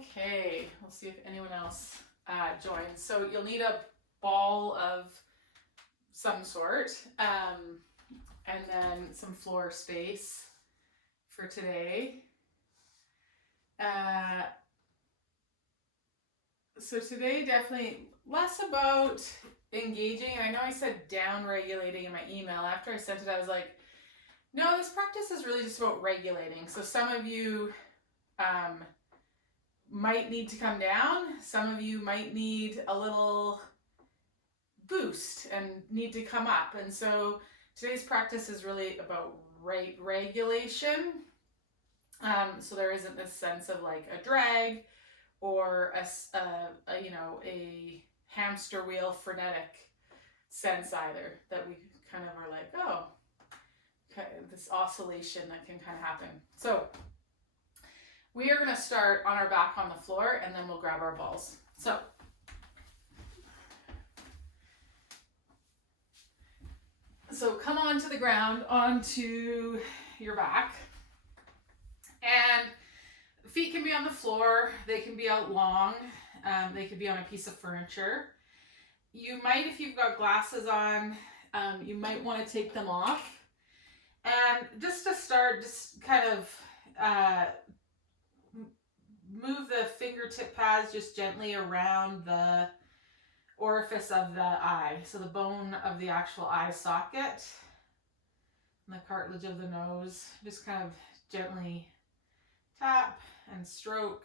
Okay, we'll see if anyone else joins. So you'll need a ball of some sort, and then some floor space for today. So today definitely less about engaging. I know I said down regulating in my email. After I sent it, I was like, no, this practice is really just about regulating. So some of you might need to come down. Some of you might need a little boost and need to come up. And so today's practice is really about regulation. So there isn't this sense of like a drag or a hamster wheel frenetic sense either, that we kind of are like, oh, okay, this oscillation that can kind of happen. So we are going to start on our back on the floor, and then we'll grab our balls. So come onto the ground, onto your back, and feet can be on the floor, they can be out long, they could be on a piece of furniture. You might, if you've got glasses on, you might want to take them off. And just to start, just kind of move the fingertip pads just gently around the orifice of the eye. So the bone of the actual eye socket and the cartilage of the nose. Just kind of gently tap and stroke.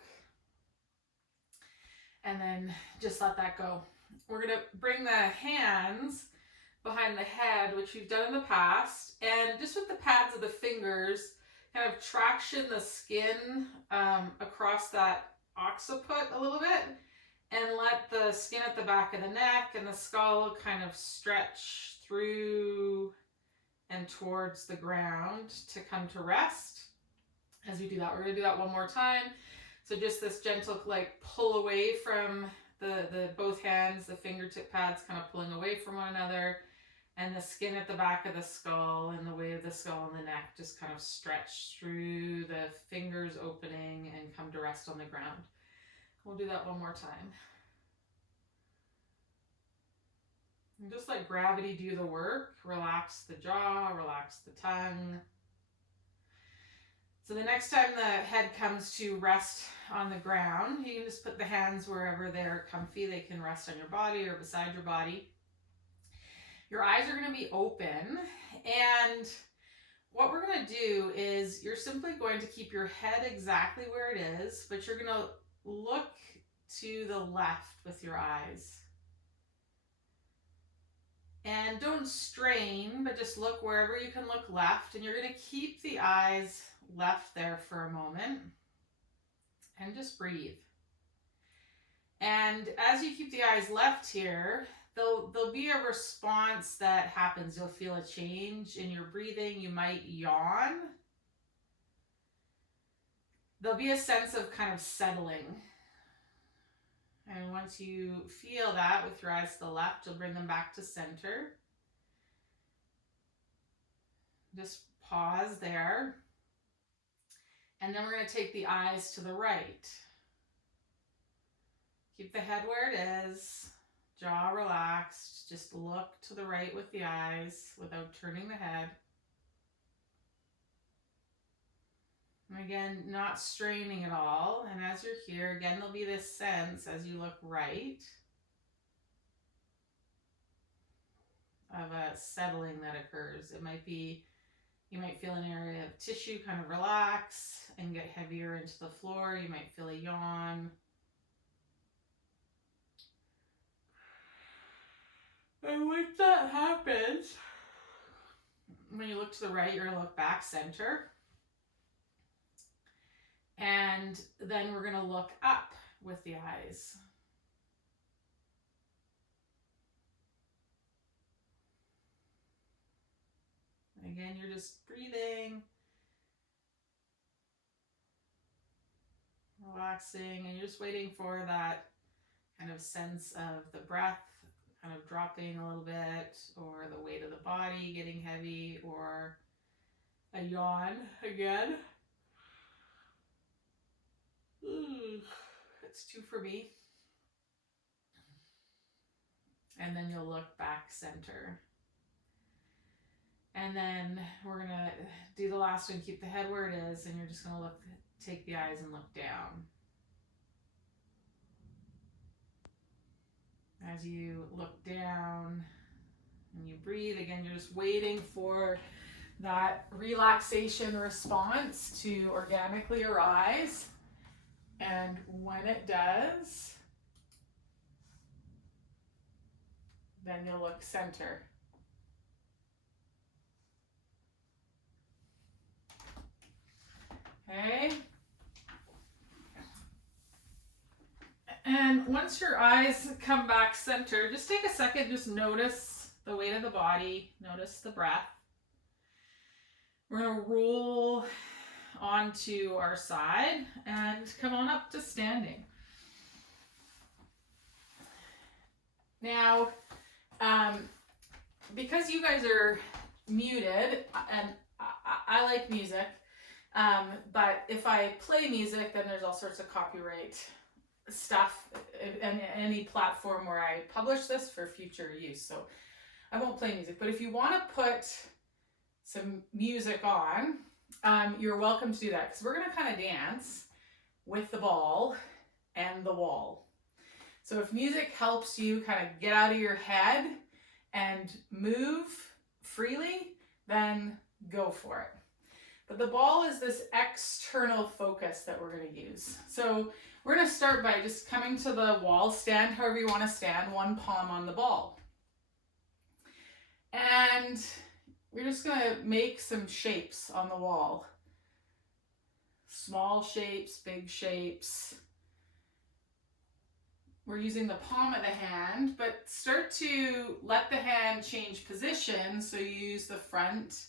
And then just let that go. We're going to bring the hands behind the head, which we've done in the past. And just with the pads of the fingers, kind of traction the skin across that occiput a little bit, and let the skin at the back of the neck and the skull kind of stretch through and towards the ground to come to rest. As we do that, we're going to do that one more time. So just this gentle like pull away from the both hands, the fingertip pads kind of pulling away from one another, and the skin at the back of the skull and the way of the skull and the neck just kind of stretch through the fingers opening and come to rest on the ground. We'll do that one more time. And just let gravity do the work. Relax the jaw, relax the tongue. So the next time the head comes to rest on the ground, you can just put the hands wherever they're comfy. They can rest on your body or beside your body. Your eyes are going to be open, and what we're going to do is you're simply going to keep your head exactly where it is, but you're going to look to the left with your eyes. And don't strain, but just look wherever you can look left, and you're going to keep the eyes left there for a moment, and just breathe. And as you keep the eyes left here, there'll be a response that happens. You'll feel a change in your breathing. You might yawn. There'll be a sense of kind of settling. And once you feel that with your eyes to the left, you'll bring them back to center. Just pause there. And then we're going to take the eyes to the right. Keep the head where it is. Jaw relaxed. Just look to the right with the eyes without turning the head. And again, not straining at all. And as you're here, again, there'll be this sense as you look right of a settling that occurs. It might be, you might feel an area of tissue kind of relax and get heavier into the floor. You might feel a yawn. And when that happens, when you look to the right, you're going to look back center. And then we're going to look up with the eyes. Again, you're just breathing, relaxing, and you're just waiting for that kind of sense of the breath kind of dropping a little bit, or the weight of the body getting heavy, or a yawn again. It's 2 for me. And then you'll look back center. And then we're gonna do the last one, keep the head where it is, and you're just gonna look, take the eyes and look down. As you look down and you breathe, again, you're just waiting for that relaxation response to organically arise. And when it does, then you'll look center. Okay. And once your eyes come back center, just take a second, just notice the weight of the body, notice the breath. We're going to roll onto our side and come on up to standing. Now, because you guys are muted, and I like music, but if I play music, then there's all sorts of copyright stuff and any platform where I publish this for future use. So I won't play music, but if you want to put some music on, you're welcome to do that, because we're going to kind of dance with the ball and the wall. So if music helps you kind of get out of your head and move freely, then go for it. But the ball is this external focus that we're going to use. So we're going to start by just coming to the wall, stand however you want to stand, one palm on the ball. And we're just going to make some shapes on the wall. Small shapes, big shapes. We're using the palm of the hand, but start to let the hand change position, so you use the front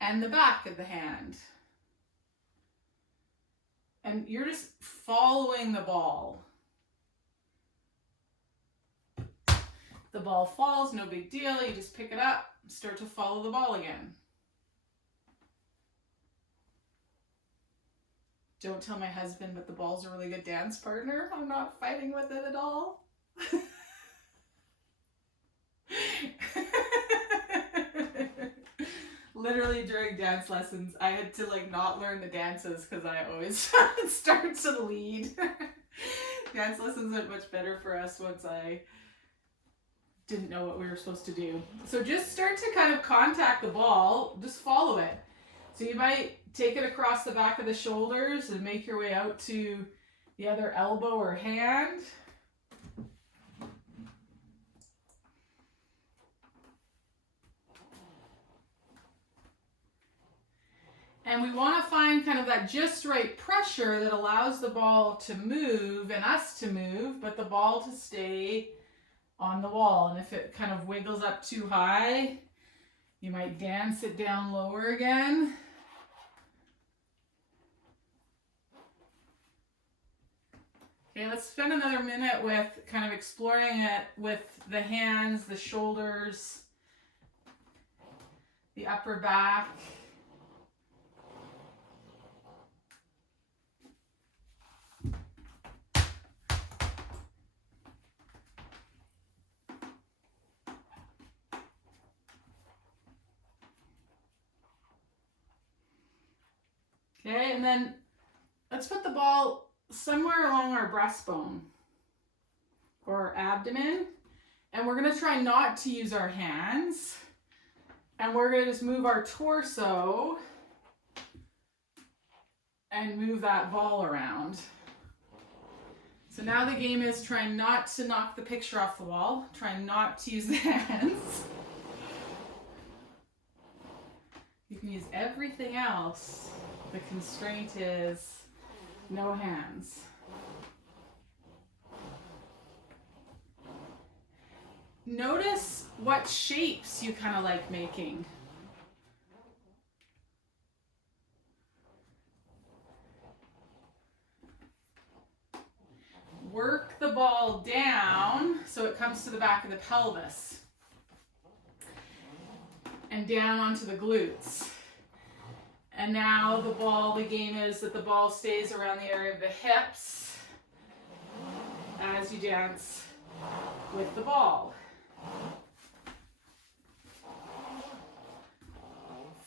and the back of the hand. And you're just following the ball. The ball falls, no big deal. You just pick it up, start to follow the ball again. Don't tell my husband, but the ball's a really good dance partner. I'm not fighting with it at all. Literally during dance lessons, I had to not learn the dances because I always start to lead. Dance lessons went much better for us once I didn't know what we were supposed to do. So just start to kind of contact the ball, just follow it. So you might take it across the back of the shoulders and make your way out to the other elbow or hand. And we want to find kind of that just right pressure that allows the ball to move and us to move, but the ball to stay on the wall. And if it kind of wiggles up too high, you might dance it down lower again. Okay, let's spend another minute with kind of exploring it with the hands, the shoulders, the upper back. Okay, and then let's put the ball somewhere along our breastbone or our abdomen, and we're going to try not to use our hands, and we're going to just move our torso and move that ball around. So now the game is trying not to knock the picture off the wall, trying not to use the hands. You can use everything else. The constraint is no hands. Notice what shapes you kind of like making. Work the ball down so it comes to the back of the pelvis and down onto the glutes. And now the game is that the ball stays around the area of the hips as you dance with the ball.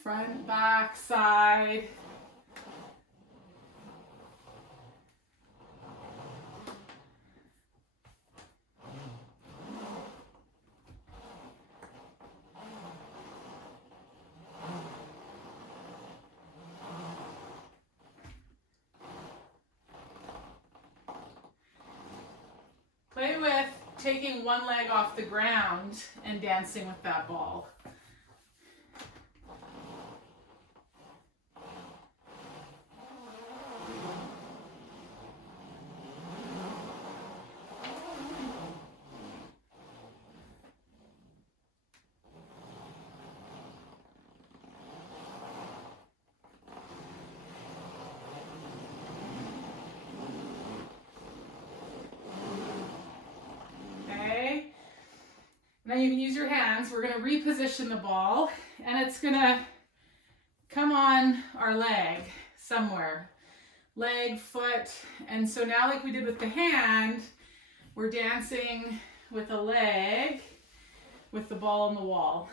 Front, back, side. Play with taking one leg off the ground and dancing with that ball. Now you can use your hands. We're going to reposition the ball, and it's going to come on our leg somewhere. Leg, foot, and so now like we did with the hand, we're dancing with a leg with the ball on the wall.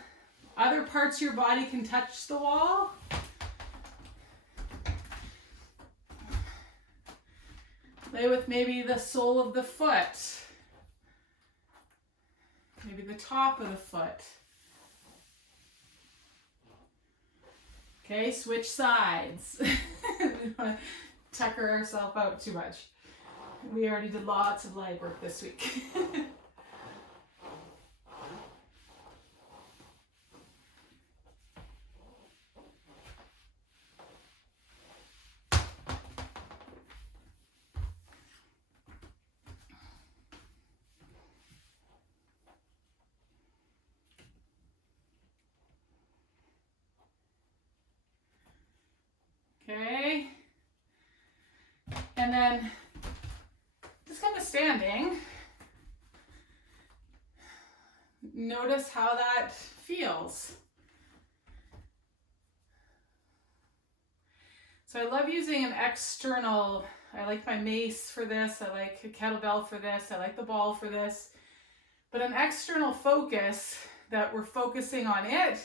Other parts of your body can touch the wall. Play with maybe the sole of the foot. Maybe the top of the foot. Okay, switch sides. We don't want to tucker ourselves out too much. We already did lots of leg work this week. Okay, and then just kind of standing. Notice how that feels. So I love using an external, I like my mace for this, I like a kettlebell for this, I like the ball for this, but an external focus that we're focusing on it,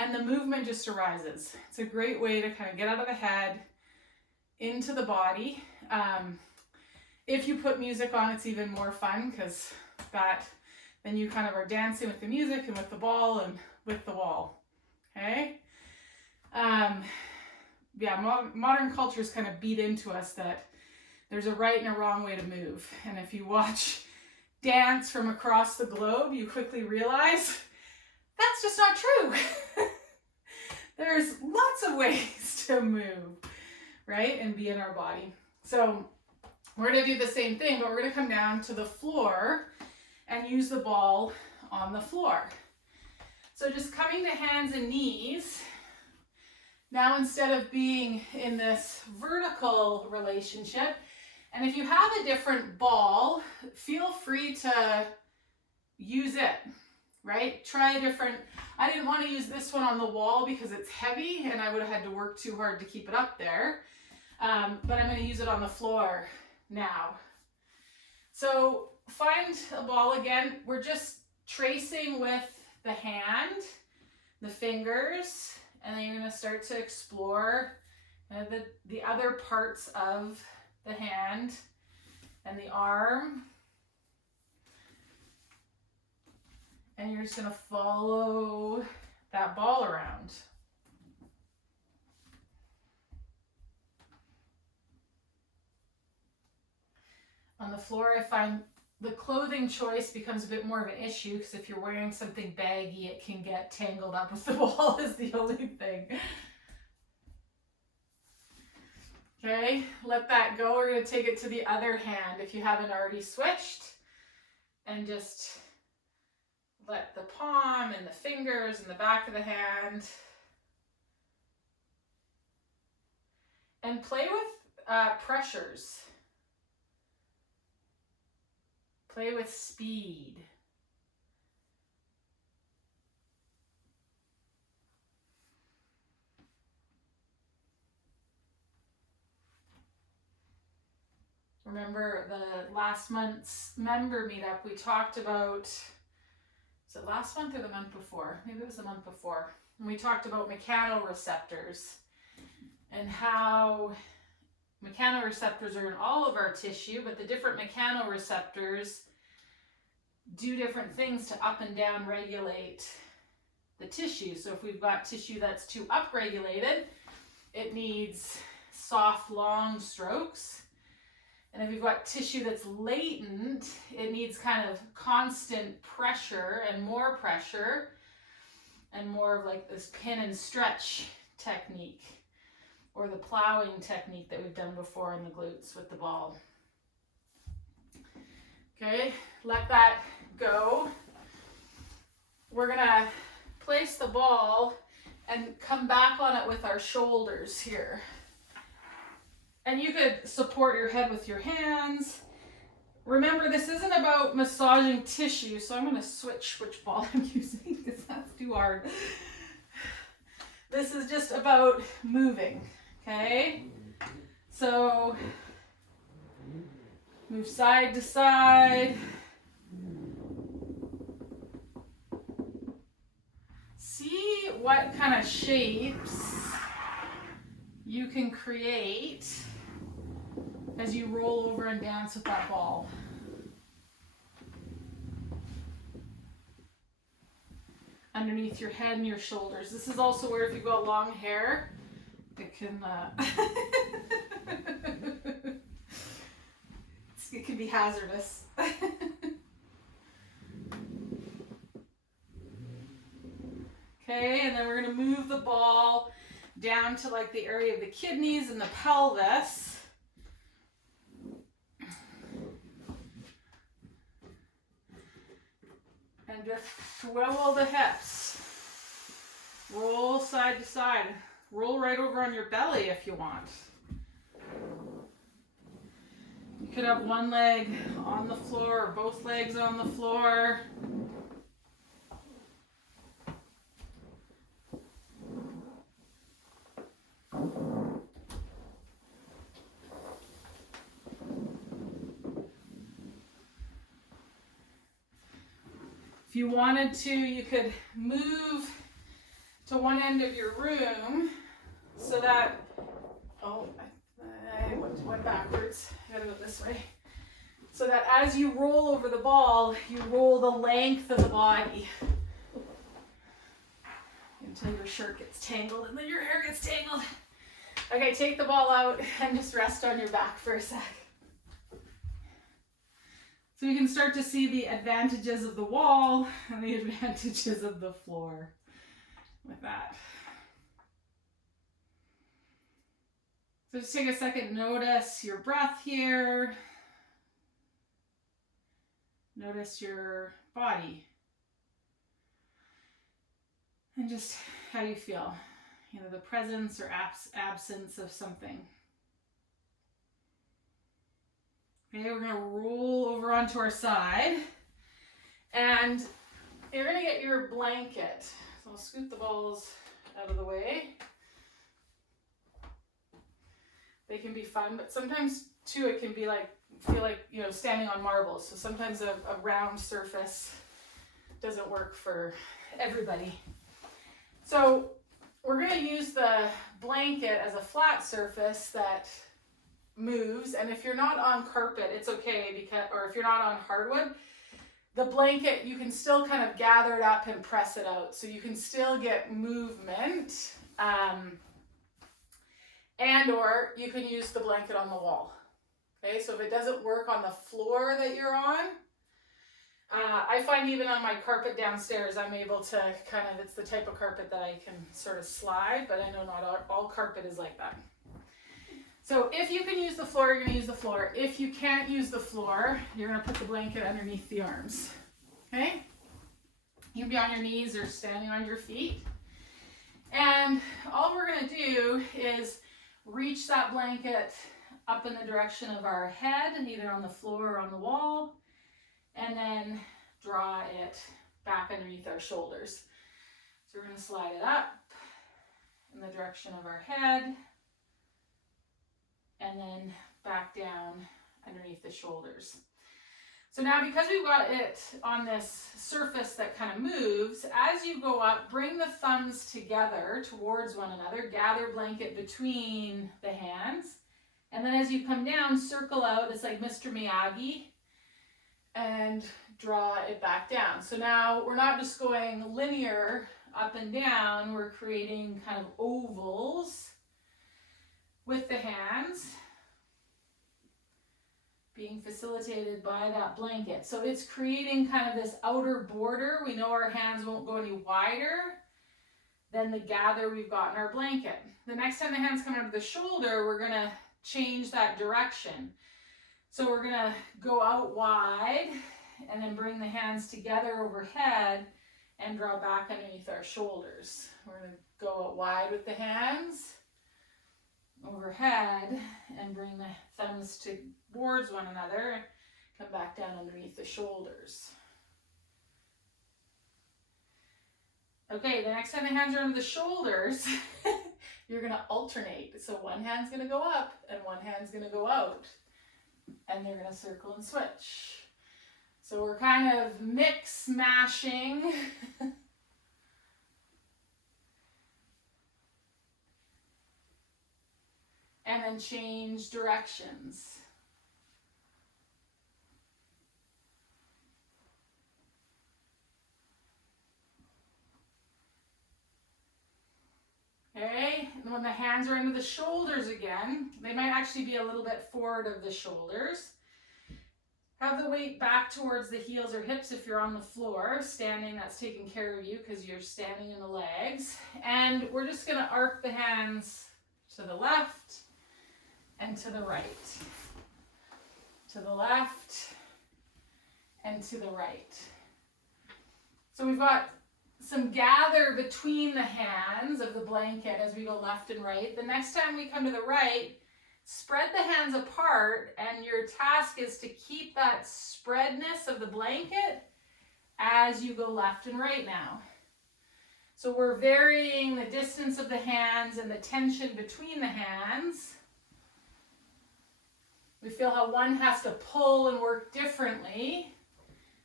and the movement just arises. It's a great way to kind of get out of the head, into the body. If you put music on, it's even more fun because then you kind of are dancing with the music and with the ball and with the wall. Okay? Yeah, modern cultures kind of beat into us that there's a right and a wrong way to move. And if you watch dance from across the globe, you quickly realize that's just not true. There's lots of ways to move, right? And be in our body. So we're going to do the same thing, but we're going to come down to the floor and use the ball on the floor. So just coming to hands and knees. Now instead of being in this vertical relationship, and if you have a different ball, feel free to use it. Right? Try a different, I didn't want to use this one on the wall because it's heavy and I would have had to work too hard to keep it up there. But I'm going to use it on the floor now. So find a ball again. We're just tracing with the hand, the fingers, and then you're going to start to explore the other parts of the hand and the arm. And you're just going to follow that ball around. On the floor, I find the clothing choice becomes a bit more of an issue because if you're wearing something baggy, it can get tangled up with the ball is the only thing. Okay, let that go. We're going to take it to the other hand if you haven't already switched. And just let the palm and the fingers and the back of the hand. And play with pressures. Play with speed. Remember the last month's member meetup, we talked about, was it last month or the month before? Maybe it was the month before. And we talked about mechanoreceptors and how mechanoreceptors are in all of our tissue, but the different mechanoreceptors do different things to up and down regulate the tissue. So if we've got tissue that's too upregulated, it needs soft, long strokes. And if you've got tissue that's latent, it needs kind of constant pressure and more of like this pin and stretch technique, or the plowing technique that we've done before in the glutes with the ball. Okay, let that go. We're gonna place the ball and come back on it with our shoulders here. And you could support your head with your hands. Remember, this isn't about massaging tissue, so I'm gonna switch which ball I'm using because that's too hard. This is just about moving, okay? So, move side to side. See what kind of shapes you can create as you roll over and dance with that ball. Underneath your head and your shoulders. This is also where if you've got long hair, it can it can be hazardous. Okay, and then we're gonna move the ball down to like the area of the kidneys and the pelvis. And just swivel the hips. Roll side to side. Roll right over on your belly if you want. You could have one leg on the floor or both legs on the floor. If you wanted to, you could move to one end of your room so that, I went backwards. I gotta go this way. So that as you roll over the ball, you roll the length of the body until your shirt gets tangled and then your hair gets tangled. Okay, take the ball out and just rest on your back for a sec. So you can start to see the advantages of the wall and the advantages of the floor with that. So just take a second, notice your breath here. Notice your body. And just how you feel. You know, the presence or absence of something. Okay, we're gonna roll over onto our side. And you're gonna get your blanket. So I'll scoot the balls out of the way. They can be fun, but sometimes too it can be like, feel like, you know, standing on marbles. So sometimes a round surface doesn't work for everybody. So we're gonna use the blanket as a flat surface that moves, and if you're not on carpet, it's okay, because, or if you're not on hardwood, the blanket, you can still kind of gather it up and press it out, so you can still get movement, and or you can use the blanket on the wall. Okay, so if it doesn't work on the floor that you're on, I find even on my carpet downstairs, I'm able to kind of, it's the type of carpet that I can sort of slide, but I know not all carpet is like that. So if you can use the floor, you're gonna use the floor. If you can't use the floor, you're gonna put the blanket underneath the arms, okay? You can be on your knees or standing on your feet. And all we're gonna do is reach that blanket up in the direction of our head, either on the floor or on the wall, and then draw it back underneath our shoulders. So we're gonna slide it up in the direction of our head, and then back down underneath the shoulders. So now, because we've got it on this surface that kind of moves, as you go up, bring the thumbs together towards one another, gather blanket between the hands, and then as you come down, circle out, it's like Mr. Miyagi, and draw it back down. So now we're not just going linear up and down, we're creating kind of ovals with the hands being facilitated by that blanket. So it's creating kind of this outer border. We know our hands won't go any wider than the gather we've got in our blanket. The next time the hands come under the shoulder, we're gonna change that direction. So we're gonna go out wide and then bring the hands together overhead and draw back underneath our shoulders. We're gonna go out wide with the hands overhead and bring the thumbs towards one another, come back down underneath the shoulders. Okay, the next time the hands are under the shoulders, you're gonna alternate. So one hand's gonna go up and one hand's gonna go out, and they're gonna circle and switch. So we're kind of mix mashing and then change directions. Okay, and when the hands are under the shoulders again, they might actually be a little bit forward of the shoulders. Have the weight back towards the heels or hips if you're on the floor. Standing, that's taking care of you because you're standing in the legs. And we're just gonna arc the hands to the left and to the right. To the left and to the right. So we've got some gather between the hands of the blanket as we go left and right. The next time we come to the right, spread the hands apart, and your task is to keep that spreadness of the blanket as you go left and right now. So we're varying the distance of the hands and the tension between the hands. We feel how one has to pull and work differently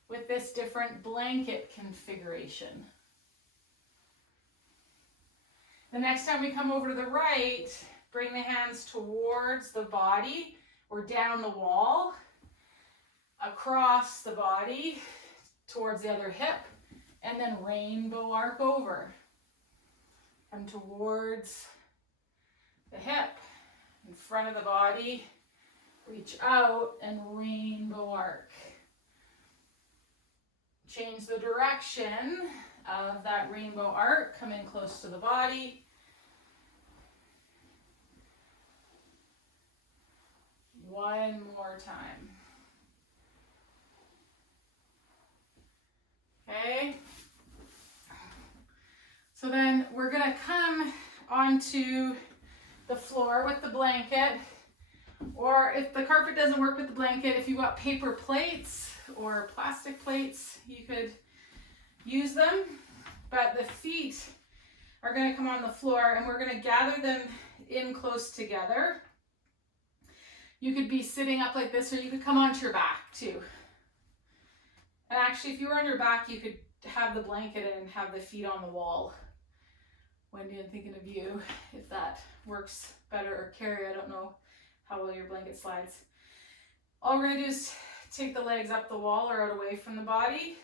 with this different blanket configuration. The next time we come over to the right, bring the hands towards the body or down the wall, across the body, towards the other hip, and then rainbow arc over. Come towards the hip, in front of the body, reach out and rainbow arc. Change the direction of that rainbow arc, come in close to the body. One more time. Okay. So then we're gonna come onto the floor with the blanket, or if the carpet doesn't work with the blanket, if you've got paper plates or plastic plates, you could use them. But the feet are gonna come on the floor and we're gonna gather them in close together. You could be sitting up like this, or you could come onto your back too. And actually, if you were on your back, you could have the blanket and have the feet on the wall. Wendy, I'm thinking of you, if that works better. Or Carrie, I don't know how well your blanket slides. All we're gonna do is take the legs up the wall or out away from the body,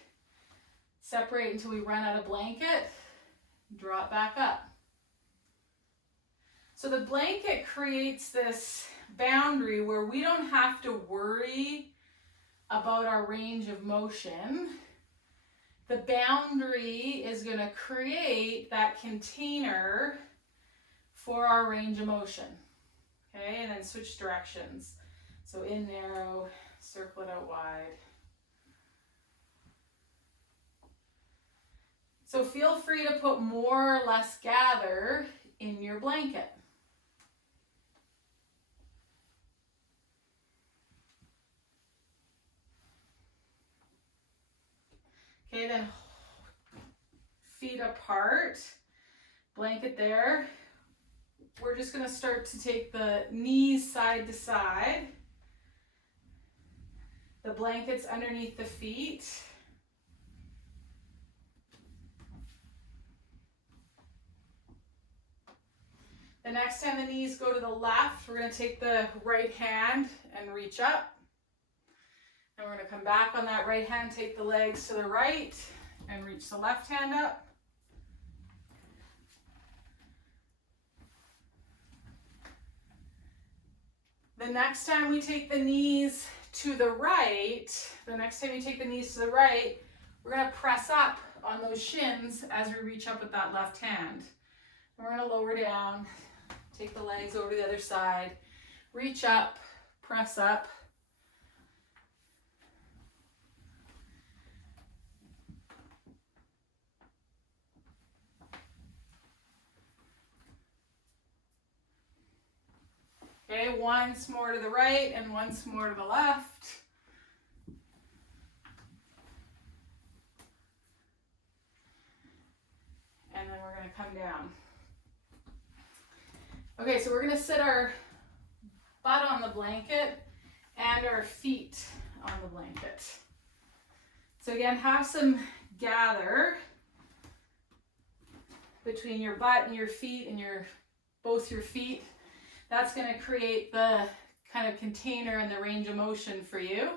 separate until we run out of blanket, draw it back up. So the blanket creates this boundary where we don't have to worry about our range of motion. The boundary is going to create that container for our range of motion. Okay, and then switch directions. So in narrow, circle it out wide. So feel free to put more or less gather in your blanket. Okay, then feet apart, blanket there. We're just gonna start to take the knees side to side. The blanket's underneath the feet. The next time the knees go to the left, we're going to take the right hand and reach up. And we're going to come back on that right hand, take the legs to the right and reach the left hand up. The next time we take the knees to the right, we're going to press up on those shins as we reach up with that left hand. And we're going to lower down, take the legs over to the other side, reach up, press up. Okay, once more to the right and once more to the left. And then we're going to come down. Okay, so we're going to sit our butt on the blanket and our feet on the blanket. So again, have some gather between your butt and your feet and both your feet. That's going to create the kind of container and the range of motion for you.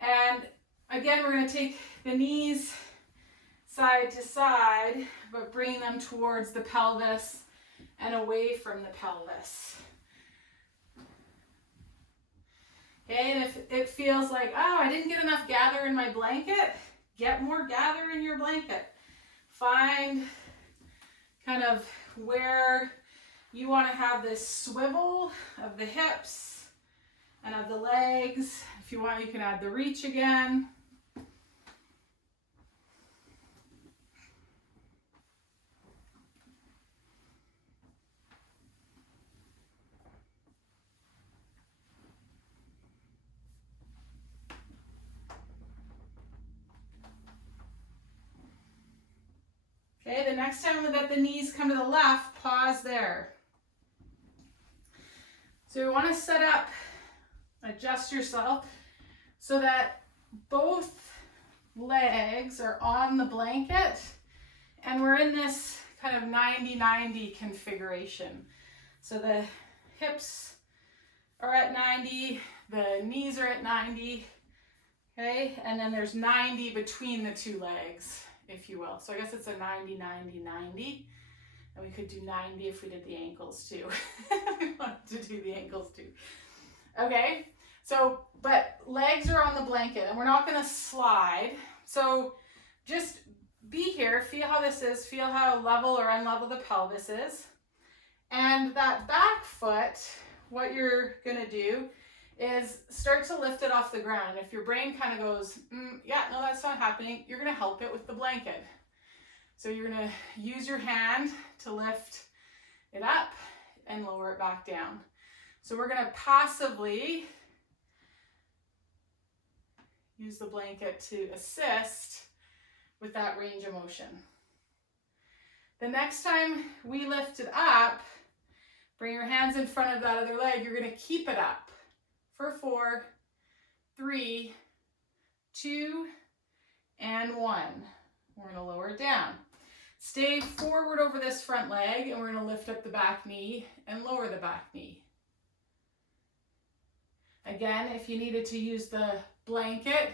And again, we're going to take the knees side to side, but bring them towards the pelvis and away from the pelvis. Okay, and if it feels like, oh, I didn't get enough gather in my blanket, get more gather in your blanket. Find kind of where you want to have this swivel of the hips and of the legs. If you want, you can add the reach again. Okay, the next time that the knees come to the left, pause there. So you want to set up, adjust yourself so that both legs are on the blanket and we're in this kind of 90-90 configuration. So the hips are at 90, the knees are at 90, okay? And then there's 90 between the two legs, if you will. So I guess it's a 90-90-90. And we could do 90 if we did the ankles too. We wanted to do the ankles too. Okay, so, but legs are on the blanket and we're not gonna slide. So just be here, feel how this is, feel how level or unlevel the pelvis is. And that back foot, what you're gonna do is start to lift it off the ground. If your brain kind of goes, yeah, no, that's not happening, you're gonna help it with the blanket. So you're going to use your hand to lift it up and lower it back down. So we're going to passively use the blanket to assist with that range of motion. The next time we lift it up, bring your hands in front of that other leg. You're going to keep it up for 4, 3, 2, and 1. We're going to lower it down. Stay forward over this front leg and we're going to lift up the back knee and lower the back knee. Again, if you needed to use the blanket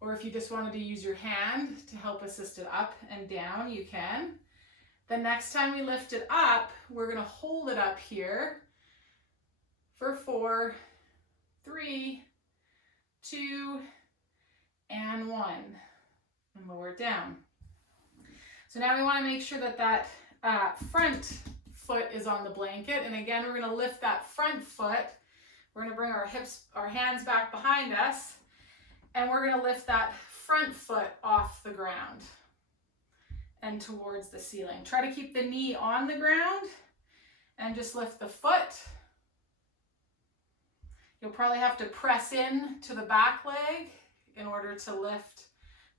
or if you just wanted to use your hand to help assist it up and down, you can. The next time we lift it up, we're going to hold it up here for 4, 3, 2, and 1. And lower it down. So now we want to make sure that that front foot is on the blanket. And again, we're going to lift that front foot. We're going to bring our hands back behind us. And we're going to lift that front foot off the ground and towards the ceiling. Try to keep the knee on the ground and just lift the foot. You'll probably have to press in to the back leg in order to lift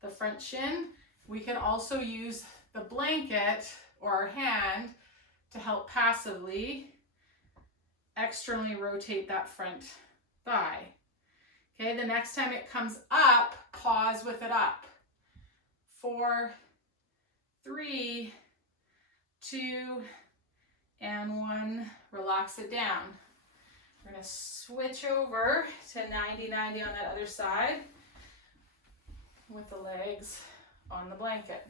the front shin. We can also use the blanket or our hand to help passively externally rotate that front thigh. Okay, the next time it comes up, pause with it up. 4, 3, 2, and 1. Relax it down. We're going to switch over to 90-90 on that other side with the legs on the blanket.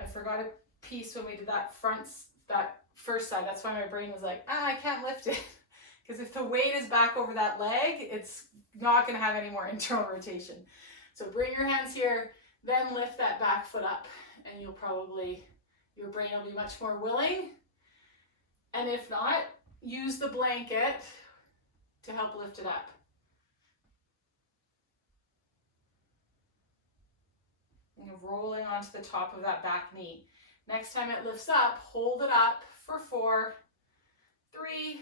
I forgot a piece when we did that first side. That's why my brain was like, I can't lift it. Because if the weight is back over that leg, it's not going to have any more internal rotation. So bring your hands here, then lift that back foot up, and your brain will be much more willing. And if not, use the blanket to help lift it up. And rolling onto the top of that back knee. Next time it lifts up, hold it up for 4, 3,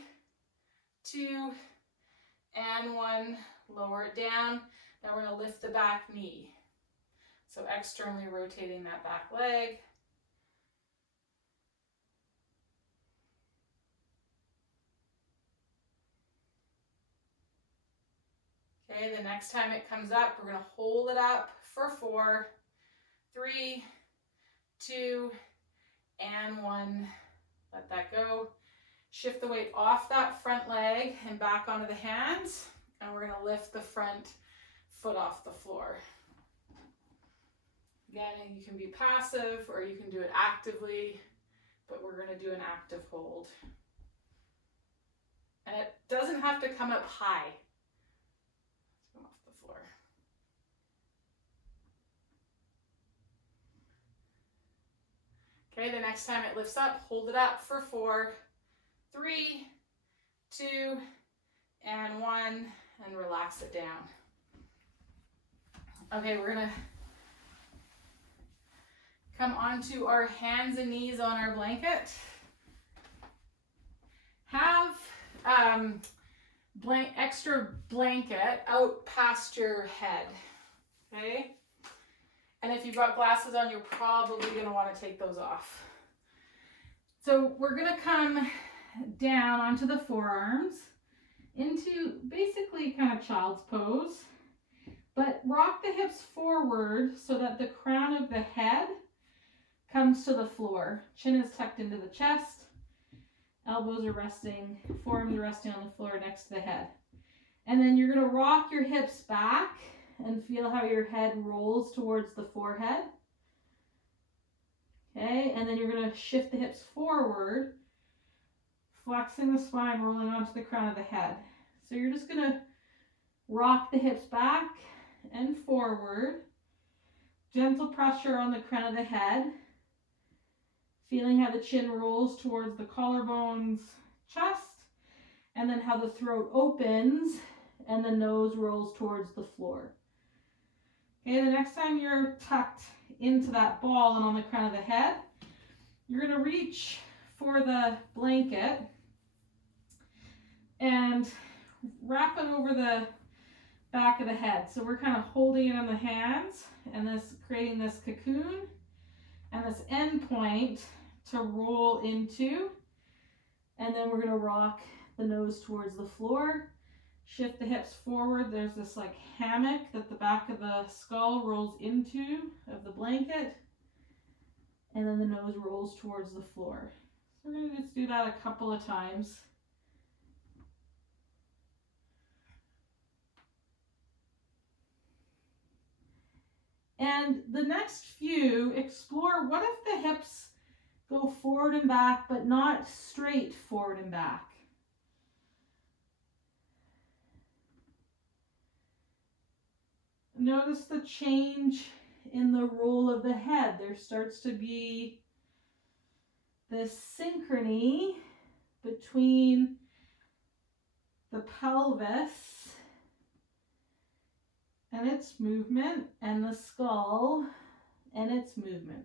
2, and 1. Lower it down. Now we're going to lift the back knee. So externally rotating that back leg. Okay, the next time it comes up, we're going to hold it up for 4, 3, 2, and 1. Let that go. Shift the weight off that front leg and back onto the hands. And we're going to lift the front foot off the floor. Again, you can be passive or you can do it actively, but we're going to do an active hold. And it doesn't have to come up high. Come off the floor. Okay, the next time it lifts up, hold it up for 4, 3, 2, and 1, and relax it down. Okay, we're gonna come onto our hands and knees on our blanket. Have extra blanket out past your head, okay? And if you've got glasses on, you're probably gonna wanna take those off. So we're gonna come down onto the forearms into basically kind of child's pose, but rock the hips forward so that the crown of the head comes to the floor. Chin is tucked into the chest, elbows are resting, forearms are resting on the floor next to the head. And then you're going to rock your hips back and feel how your head rolls towards the forehead. Okay, and then you're going to shift the hips forward, flexing the spine, rolling onto the crown of the head. So you're just going to rock the hips back and forward, gentle pressure on the crown of the head, feeling how the chin rolls towards the collarbones, chest, and then how the throat opens and the nose rolls towards the floor. Okay, the next time you're tucked into that ball and on the crown of the head, you're going to reach for the blanket and wrap it over the back of the head. So we're kind of holding it on the hands and this creating this cocoon and this end point to roll into, and then we're going to rock the nose towards the floor, shift the hips forward. There's this like hammock that the back of the skull rolls into of the blanket, and then the nose rolls towards the floor. So we're going to just do that a couple of times. And the next few, explore what if the hips go forward and back, but not straight forward and back. Notice the change in the roll of the head. There starts to be this synchrony between the pelvis and its movement and the skull and its movement.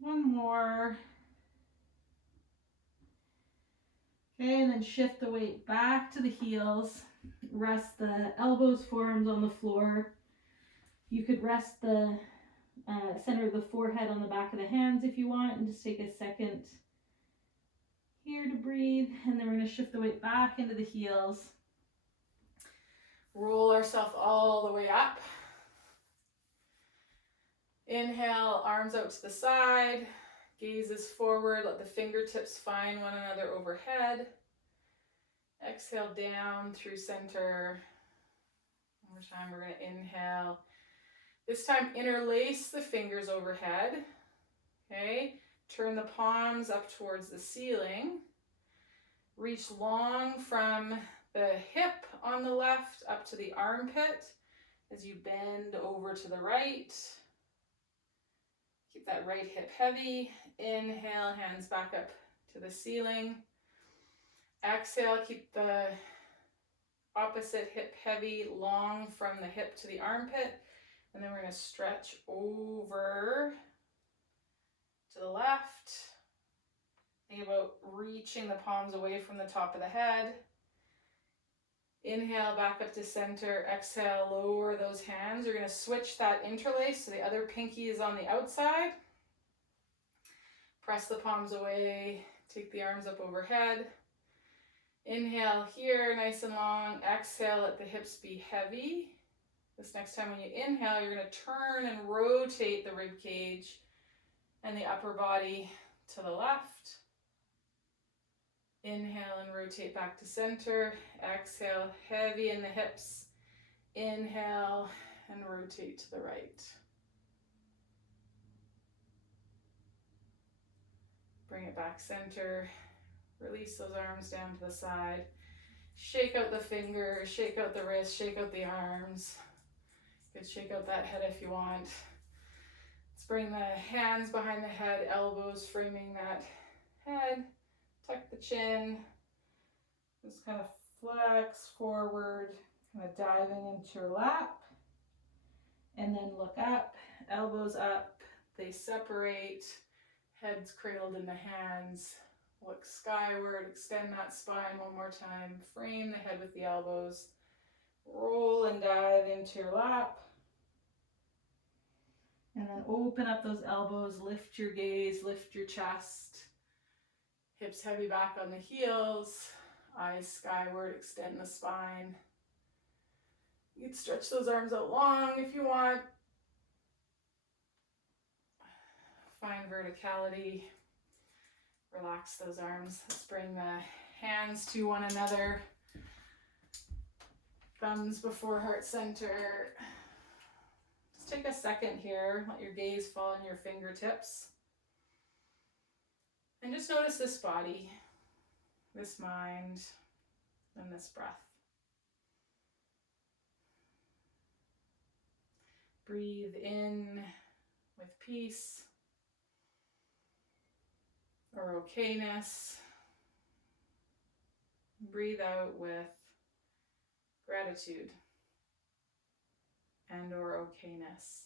One more. Okay, and then shift the weight back to the heels. Rest the elbows, forearms on the floor. You could rest the center of the forehead on the back of the hands if you want, and just take a second here to breathe, and then we're going to shift the weight back into the heels. Roll ourselves all the way up. Inhale, arms out to the side, gazes forward, let the fingertips find one another overhead. Exhale down through center. One more time, we're going to inhale. This time, interlace the fingers overhead. Okay, turn the palms up towards the ceiling. Reach long from the hip on the left up to the armpit as you bend over to the right. Keep that right hip heavy. Inhale, hands back up to the ceiling. Exhale, keep the opposite hip heavy, long from the hip to the armpit. And then we're going to stretch over to the left. Think about reaching the palms away from the top of the head. Inhale, back up to center. Exhale, lower those hands. You're going to switch that interlace so the other pinky is on the outside. Press the palms away. Take the arms up overhead. Inhale here, nice and long. Exhale, let the hips be heavy. This next time when you inhale, you're going to turn and rotate the rib cage and the upper body to the left. Inhale and rotate back to center. Exhale, heavy in the hips. Inhale and rotate to the right. Bring it back center. Release those arms down to the side. Shake out the fingers, shake out the wrists, shake out the arms. You could shake out that head if you want. Let's bring the hands behind the head, elbows framing that head. Tuck the chin. Just kind of flex forward, kind of diving into your lap. And then look up, elbows up. They separate, heads cradled in the hands. Look skyward, extend that spine one more time. Frame the head with the elbows. Roll and dive into your lap. And then open up those elbows, lift your gaze, lift your chest. Hips heavy back on the heels, eyes skyward, extend the spine. You can stretch those arms out long if you want. Find verticality. Relax those arms. Let's bring the hands to one another. Thumbs before heart center. Just take a second here. Let your gaze fall on your fingertips. And just notice this body, this mind, and this breath. Breathe in with peace or okayness. Breathe out with gratitude and or okayness.